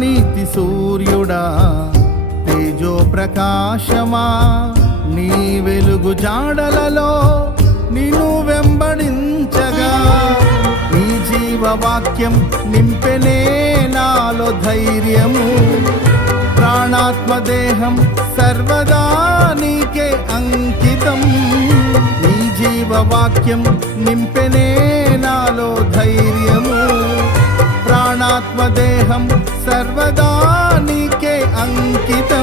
నీతి సూర్యుడా తేజో ప్రకాశమా, నీ వెలుగు జాడలలో నిన్ను వెంబడించగా, నీ జీవవాక్యం నింపెనే నాలో ధైర్యము. ప్రాణాత్మదేహం సర్వదా నీకే అంకితం, నీ జీవవాక్యం నింపెనే నాలో ధైర్యము. ప్రాణాత్మదేహం సర్వదా నీకే అంకితం.